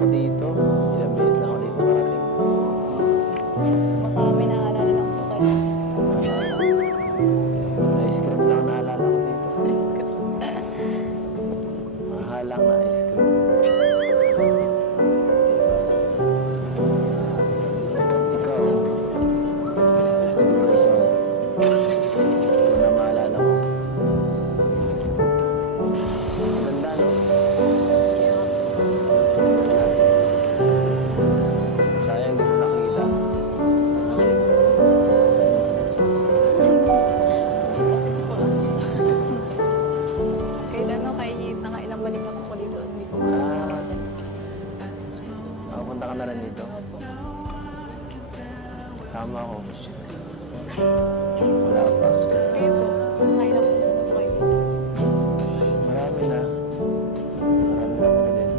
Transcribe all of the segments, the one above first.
ako dito. Ilang beses lang ako dito nakarating. Baka may naalala lang po kayo. Ice cream lang naalala ko dito. Ice cream. Mahalang na ice cream. Ikaw. Siguro ikaw. Ikaw na maalala ko. Maganda, no? Sayang di mo nakita. Kahit ano, kahit nakailang balik naman po dito, hindi ko makakalimutan. Makapunta ka na rin dito. Opo. Sama ko. Wala pa. Kayo po, nakailang po po kayo dito. Marami na. Marami na kami din.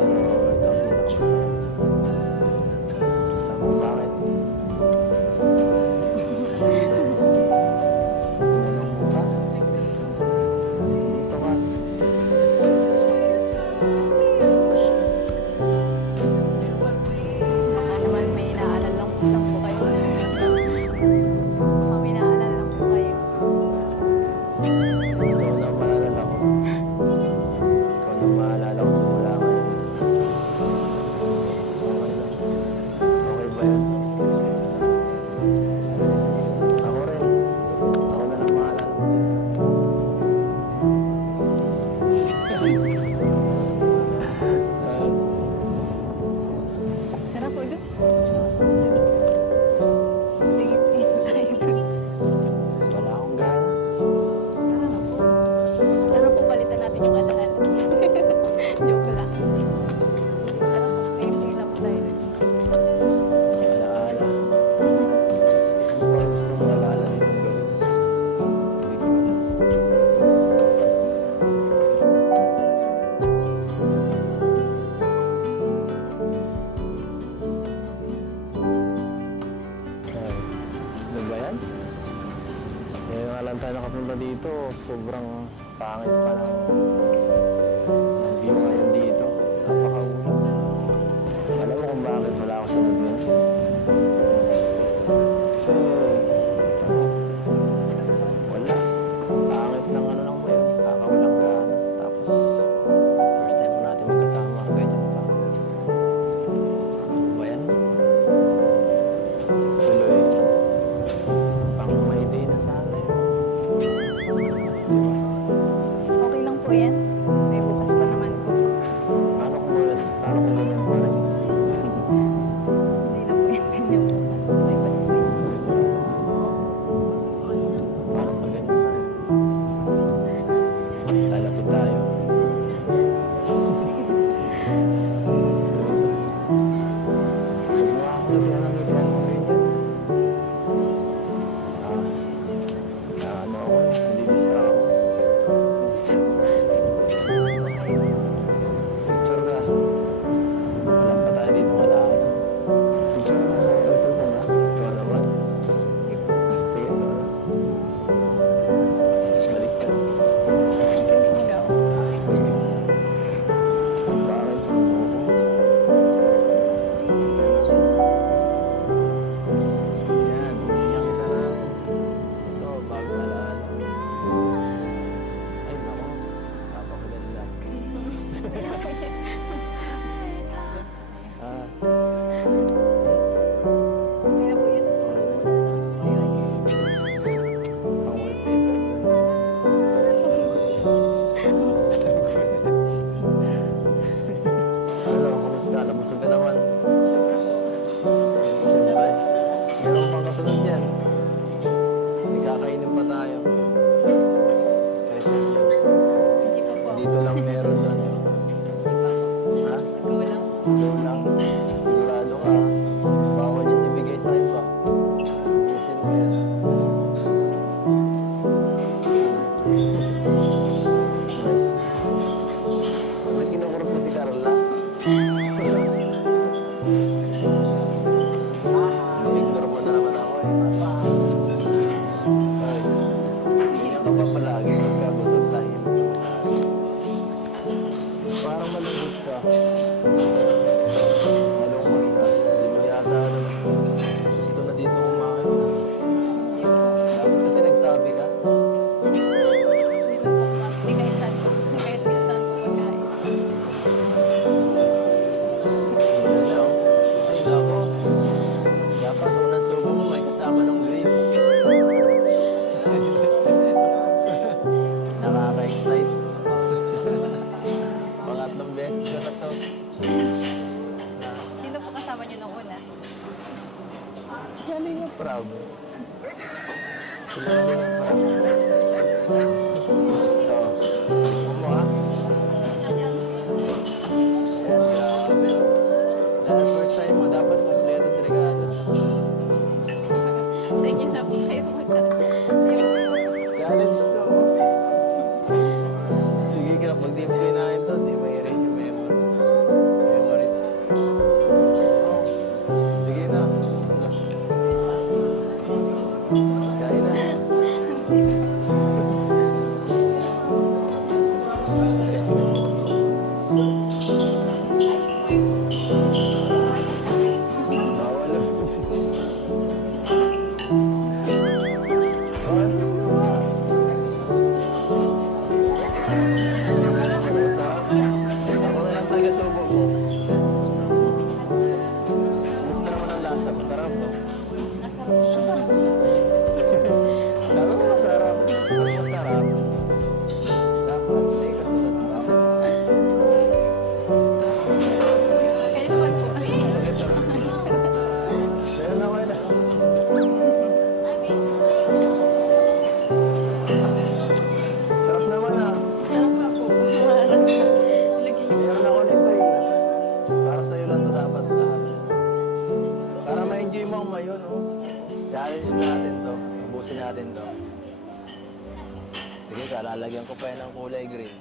Pero ito ang pinaka. Tapos bakit? Tinanong mo pa? Dito ka. Baka naman may naalala lang po kayo. Baka may naalala lang po kayo. Ikaw na maalala ko. Ikaw na maalala ko simula ngayon. Okay lang. Okay ba yun? Ako rin. Ako na lang maalala mo dito. Tara po dun. Tingin tayo dun. Wala akong gana. Tara na po. Tara po, palitan natin yung alaala. Joke lang. Tara po, hindi lang po tayo dun. Alaala. Ano ba gusto mong alaala nitong gawin? Hindi ko alam. Ay, ano ba yan? Ngayon nga lang tayo nakapunta dito, sobrang pangit pa ng view ngayon dito. Napakaulap. Alam mo kung bakit wala ako sa mood ngayon? Kasi, wala. Pangit ng ano lang ngayon, kakawalang gana. Tapos, first time po natin magkasama, ganyan pa. Ano ba yan? Tuloy, pang may day na sana yun. Okay lang po yan. May bukas pa naman po. Paano kung ganyan pa rin? Hindi na po yan ganyan bukas. May iba't iba siya. Paano pag ganyan pa rin? Lalapit tayo. Huwag mo ako lagyan ng ikaw mo ganyan. Ano ako eh, hindi gusto ako. Picture ka. Wala pa tayo dito alaala. Picture ka na sa cellphone ha? Ikaw naman. Sige po. Sige na. Balik ka. Ikaw yung ikaw. Bakit? Yan, bumigyan kita ng ito, bagong alaala. Ay, nako. Napakaganda. Ah, Okay na po yun. pang wallpaper. Ano, kumusta? Nabusog ka naman. Siyempre. Meron pang kasunod yan. May kakainin pa tayo. Special yan. Hindi pa po. Dito lang meron doon. Ha? Ikaw lang. Ikaw lang. Sigurado ka. Bawal yan ibigay sa iba. Ubusin mo yan. Nice. Ba't kinukurot mo si Carla? Ignore mo na naman ako eh. Ay. ka. Malungkot ka. Hindi mo yata gusto na dito kumain. Hindi po. Dapat kasi nagsabi ka. Hindi man po kumamili kahit saan po. Kahit saan po pagkain. Ano? Ay, nako. Dapat unang subo mo may kasama ng green. Nakaka-excite. Pangatlong beses ko na to. Sino po kasama niyo nung una? Galing nga proud. Sila galing nga proud. Ito. Tignan mo ha. Ayan, grabe. Dahil first time mo, dapat kompleto sa regalo. Sa inyo na po kayo Challenge to. Sige ka, pag di mo kinain to, di mo erase yung memory. Memories. Sige na. Kain na. Bawal lang. Bawal ginawa. Masarap. Ako na lang taga-subo mo. Gusto naman ang lasa. Masarap, no? Masarap, masarap. Masarap. Dapat may kasunod pa. Kayo naman po. Meron na wala. Sarap naman ah. Sarap nga po. Maharap ka. Lagyan niyo. Meron ako nito eh. Para sa'yo lang to dapat lahat. Para ma-enjoy mo ang mayon, oh. Challenge natin to. Ubusin natin to. Sige ka, lalagyan ko pa yan ng kulay green.